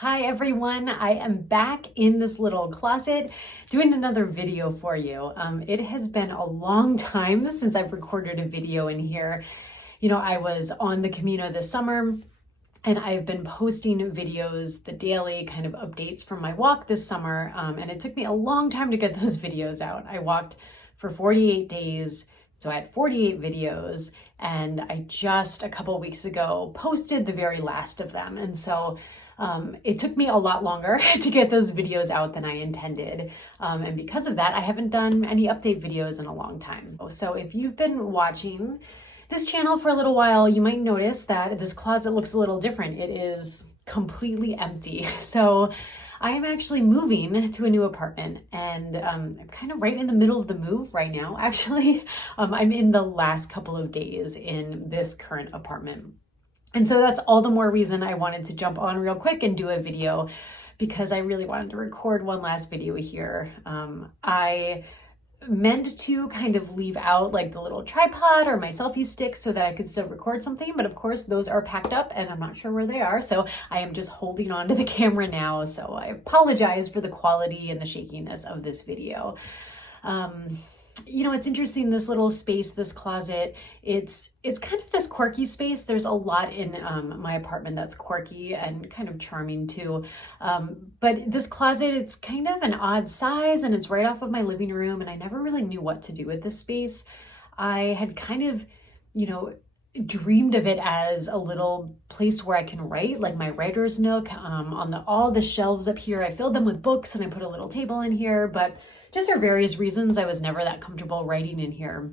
Hi everyone, I am back in this little closet doing another video for you. It has been a long time since I've recorded a video in here. I was on the Camino this summer and I've been posting videos, the daily kind of updates from my walk this summer. And it took me a long time to get those videos out. I walked for 48 days. So I had 48 videos and I just a couple of weeks ago posted the very last of them. And so it took me a lot longer to get those videos out than I intended. And because of that, I haven't done any update videos in a long time. So if you've been watching this channel for a little while, you might notice that this closet looks a little different. It is completely empty. So I am actually moving to a new apartment and I'm kind of right in the middle of the move right now, actually. I'm in the last couple of days in this current apartment. And so that's all the more reason I wanted to jump on real quick and do a video because I really wanted to record one last video here. I meant to kind of leave out like the little tripod or my selfie stick so that I could still record something, but of course those are packed up and I'm not sure where they are. So I am just holding on to the camera now. So I apologize for the quality and the shakiness of this video. It's interesting, this little space, this closet, it's kind of this quirky space. There's a lot in my apartment that's quirky and kind of charming too. But this closet, it's kind of an odd size and it's right off of my living room and I never really knew what to do with this space. I had kind of, dreamed of it as a little place where I can write, like my writer's nook. On all the shelves up here, I filled them with books and I put a little table in here, but just for various reasons, I was never that comfortable writing in here.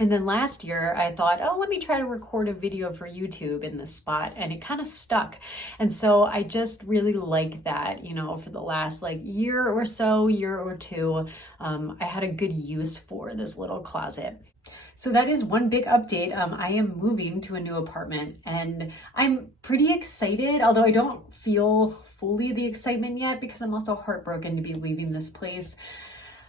And then last year I thought, let me try to record a video for YouTube in this spot, and it kind of stuck. And so I just really like that, for the last year or two, I had a good use for this little closet. So that is one big update. I am moving to a new apartment and I'm pretty excited, although I don't feel fully the excitement yet because I'm also heartbroken to be leaving this place.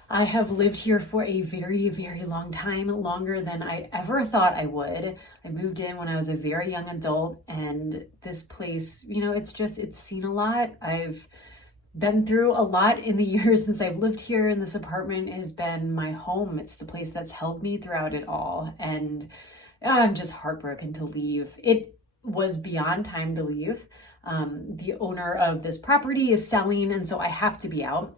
I have lived here for a very, very long time, longer than I ever thought I would. I moved in when I was a very young adult, and this place, it's seen a lot. I've been through a lot in the years since I've lived here, and this apartment has been my home. It's the place that's held me throughout it all, and I'm just heartbroken to leave. It was beyond time to leave. The owner of this property is selling, and so I have to be out.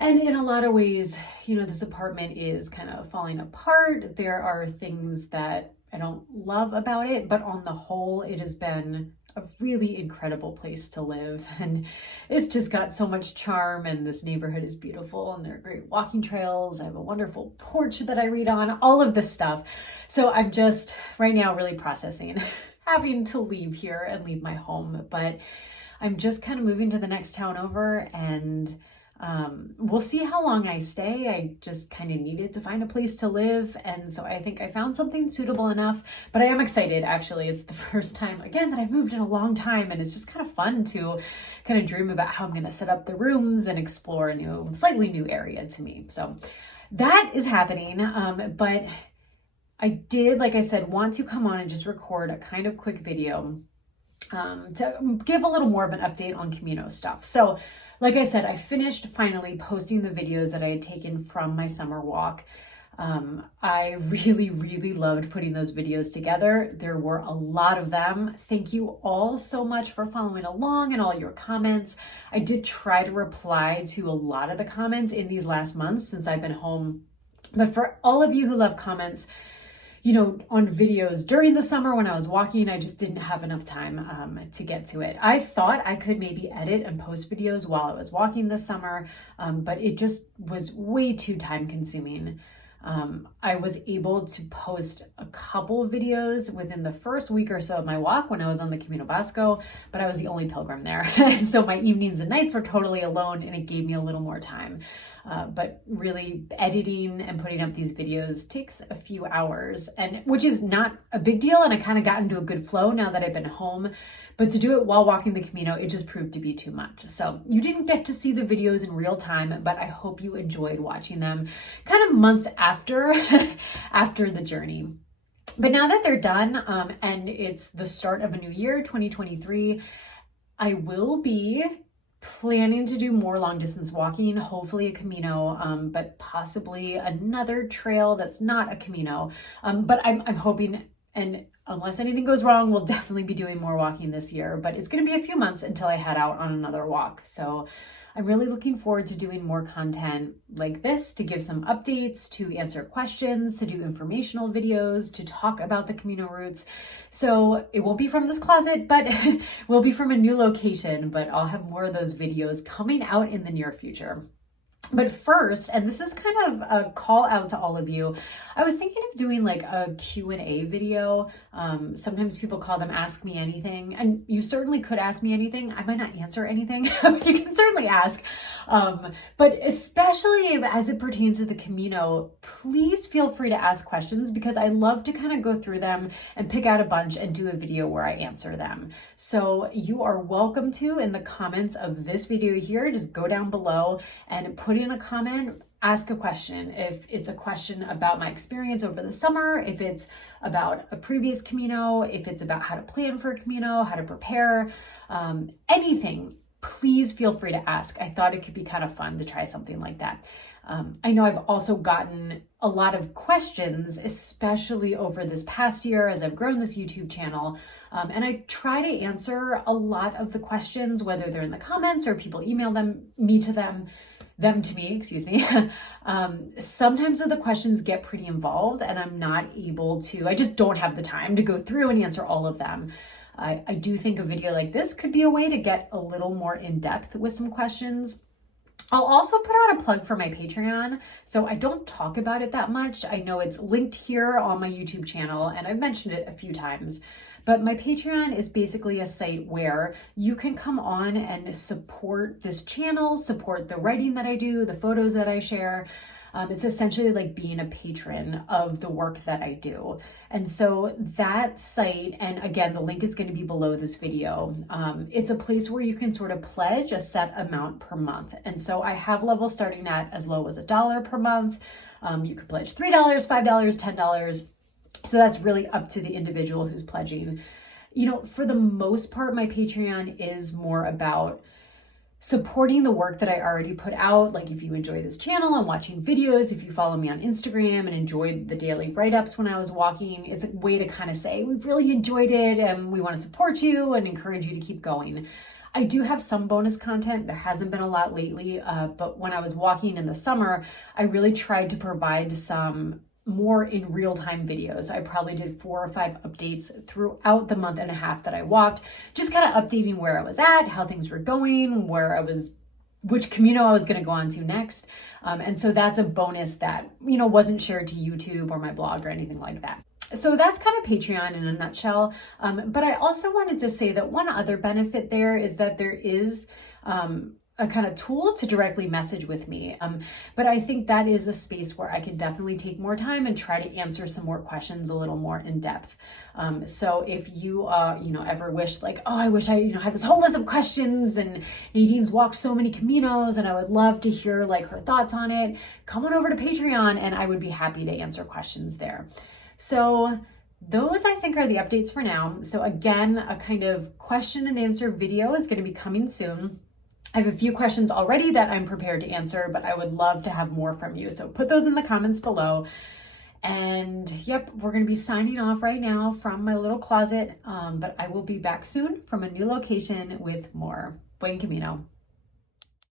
And in a lot of ways, this apartment is kind of falling apart. There are things that I don't love about it, but on the whole, it has been a really incredible place to live. And it's just got so much charm, and this neighborhood is beautiful, and there are great walking trails. I have a wonderful porch that I read on, all of this stuff. So I'm just right now really processing having to leave here and leave my home, but I'm just kind of moving to the next town over, and we'll see how long I stay. I just kind of needed to find a place to live. And so I think I found something suitable enough, but I am excited. Actually, it's the first time again that I've moved in a long time. And it's just kind of fun to kind of dream about how I'm going to set up the rooms and explore a slightly new area to me. So that is happening. But I did, like I said, want to come on and just record a kind of quick video to give a little more of an update on Camino stuff. So like I said, I finished finally posting the videos that I had taken from my summer walk. I really, really loved putting those videos together. There were a lot of them. Thank you all so much for following along and all your comments. I did try to reply to a lot of the comments in these last months since I've been home. But for all of you who love comments, on videos during the summer when I was walking, I just didn't have enough time to get to it. I thought I could maybe edit and post videos while I was walking this summer, but it just was way too time consuming. I was able to post a couple of videos within the first week or so of my walk when I was on the Camino Basco, but I was the only pilgrim there. So my evenings and nights were totally alone, and it gave me a little more time. But really editing and putting up these videos takes a few hours, and which is not a big deal. And I kind of got into a good flow now that I've been home, but to do it while walking the Camino, it just proved to be too much. So you didn't get to see the videos in real time, but I hope you enjoyed watching them kind of months after, after the journey. But now that they're done, and it's the start of a new year, 2023, I will be planning to do more long distance walking, hopefully a Camino, but possibly another trail that's not a Camino. But I'm hoping, and unless anything goes wrong, we'll definitely be doing more walking this year, but it's going to be a few months until I head out on another walk. So I'm really looking forward to doing more content like this, to give some updates, to answer questions, to do informational videos, to talk about the Camino routes. So it won't be from this closet, but will be from a new location, but I'll have more of those videos coming out in the near future. But first, and this is kind of a call out to all of you, I was thinking of doing like a Q&A video. Sometimes people call them Ask Me Anything, and you certainly could ask me anything. I might not answer anything, but you can certainly ask. But especially as it pertains to the Camino, please feel free to ask questions, because I love to kind of go through them and pick out a bunch and do a video where I answer them. So you are welcome to, in the comments of this video here, just go down below and put in a comment, ask a question. If it's a question about my experience over the summer, if it's about a previous Camino, if it's about how to plan for a Camino, how to prepare, anything, please feel free to ask. I thought it could be kind of fun to try something like that. I know I've also gotten a lot of questions, especially over this past year as I've grown this YouTube channel. And I try to answer a lot of the questions, whether they're in the comments or people email them to me, excuse me. Sometimes the questions get pretty involved and I'm not able to, I just don't have the time to go through and answer all of them. I do think a video like this could be a way to get a little more in depth with some questions. I'll also put out a plug for my Patreon. So I don't talk about it that much. I know it's linked here on my YouTube channel and I've mentioned it a few times. But my Patreon is basically a site where you can come on and support this channel, support the writing that I do, the photos that I share. It's essentially like being a patron of the work that I do. And so that site, and again, the link is going to be below this video. It's a place where you can sort of pledge a set amount per month. And so I have levels starting at as low as $1 per month. You could pledge $3, $5, $10. So that's really up to the individual who's pledging. You know, for the most part, my Patreon is more about supporting the work that I already put out. Like if you enjoy this channel and watching videos, if you follow me on Instagram and enjoyed the daily write-ups when I was walking, it's a way to kind of say, we've really enjoyed it and we want to support you and encourage you to keep going. I do have some bonus content. There hasn't been a lot lately, but when I was walking in the summer, I really tried to provide some more in real-time videos. I probably did 4 or 5 updates throughout the month and a half that I walked, just kind of updating where I was at, how things were going, which Camino I was going to go on to next. And so that's a bonus that, wasn't shared to YouTube or my blog or anything like that. So that's kind of Patreon in a nutshell. But I also wanted to say that one other benefit there is that there is a kind of tool to directly message with me. But I think that is a space where I can definitely take more time and try to answer some more questions a little more in depth. So if you, ever wish like, oh, I wish I, had this whole list of questions and Nadine's walked so many Caminos and I would love to hear like her thoughts on it, come on over to Patreon and I would be happy to answer questions there. So those I think are the updates for now. So again, a kind of question and answer video is going to be coming soon. I have a few questions already that I'm prepared to answer, but I would love to have more from you. So put those in the comments below. And yep, we're going to be signing off right now from my little closet, but I will be back soon from a new location with more. Buen Camino.